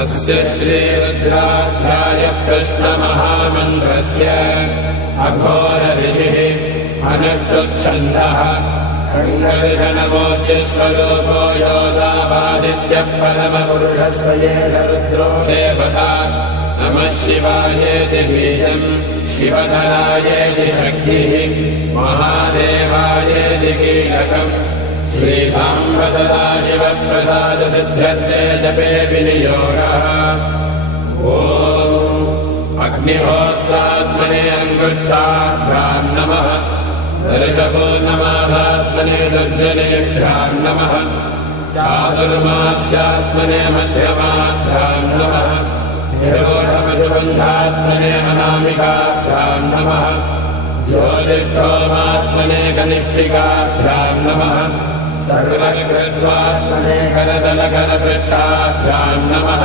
अस्य श्रीरुद्राध्याय प्रश्नमहामन्त्रस्य अघोरऋषिः अनुष्टुप्छन्दः सङ्कर्षणमूर्तिस्वरूपो योऽसावादित्यः परमपुरुषस्त्वयेष रुद्रो देवता नमः शिवायेति बीजम् शिवधरायेति शक्तिः महादेवायेति कीलकम् श्रीसाम्ब सदाशिवप्रसादसिद्ध्यर्थे जपे विनियोगः। ॐ अग्निहोत्रात्मने अङ्गुष्ठाभ्यां नमः दर्शपूर्णमासात्मने दुर्जनेभ्यां नमः चातुर्मास्यात्मने मध्यमाभ्यां नमः निरोधपशुबन्धात्मने अनामिकाभ्यां नमः ज्योतिष्ठोमात्मने कनिष्ठिकाभ्यां नमः सर्वकृत्वात्मने करतलकरपृष्ठाभ्यां नमः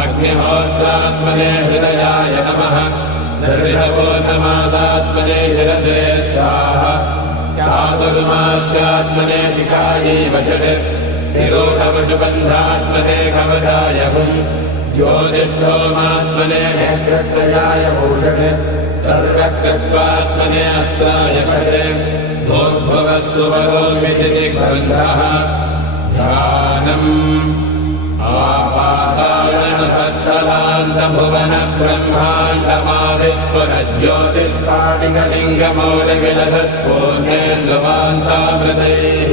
अग्निहोत्रात्मने हृदयाय नमः दर्शपूर्णमासात्मने शिरसे स्वाहा चातुर्मास्यात्मने शिखायै वषट् निरूढपशुबन्धात्मने कवचाय हुं ज्योतिष्ठोमात्मने नेत्रत्रयाय भूषट् सर्वकृत्वात्मने अस्त्राय भटे भूर्भुवस्सुवरो विशितिग्रन्थः ध्यानम् आपातालनभस्थलान्तभुवनब्रह्माण्डमाविस्फुरज्योतिस्फाटिकलिङ्गमौलिविलसत्पूर्णेन्दुवान्तामृतैः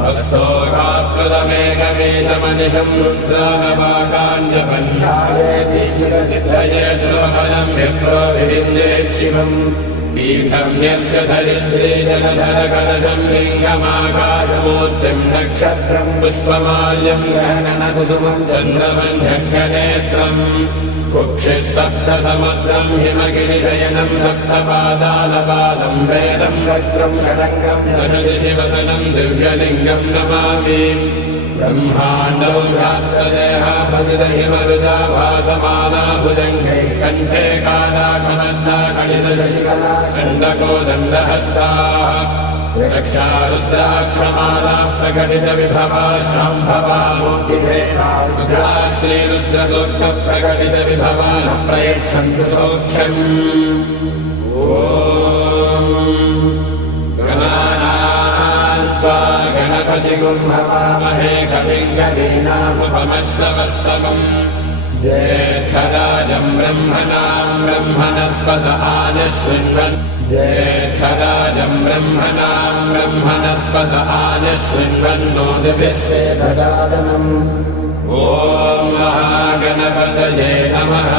हस्तोकाप्लुतमेकमेशमनिशम् रुद्रानवाकाञ्जपञ्चायेतीक्षिरसिद्धये द्रुवफलम् विप्रो विविन्देक्षिवम् पीठम् यस्य धरित्रे जलधरकलशम् लिङ्गमाकाशमूर्तिम् नक्षत्रम् पुष्पमाल्यम् गहनकुसुमम् चन्द्रमन्यग्नेत्रम् कुक्षिः सप्तसमुद्रम् हिमगिरिशयनम् सप्तपादालपादम् वेदम् वक्त्रम् षडङ्गम् दशदिशिवसनम् दिव्यलिङ्गम् नमामि ब्रह्माण्डौ व्याप्तदेहापसितहिमरुजा भासमाला भुजङ्गैः कण्ठे कालाकमद्दा कलितशशिकला चण्डकोदण्डहस्ताः रक्षा रुद्राक्षमालाः प्रकटितविभवा शाम्भवा मूर्तिभेदा रुद्रा श्रीरुद्रसूक्तप्रकटितविभवा न प्रयच्छन्तु सौख्यम्। ॐ गणानान्त्वा गणपतिगुं हवामहे कविम् कवीनामुपमश्रवस्तमम् ज्येष्ठराजम् ब्रह्मणाम् ब्रह्मणस्पत आनशृण्वन् ज्येष्ठराजम् ब्रह्मणाम् ब्रह्मणस्पत आनशृण्वन्नोदिभिः सेदसादनम्। ॐ महागणपतये नमः।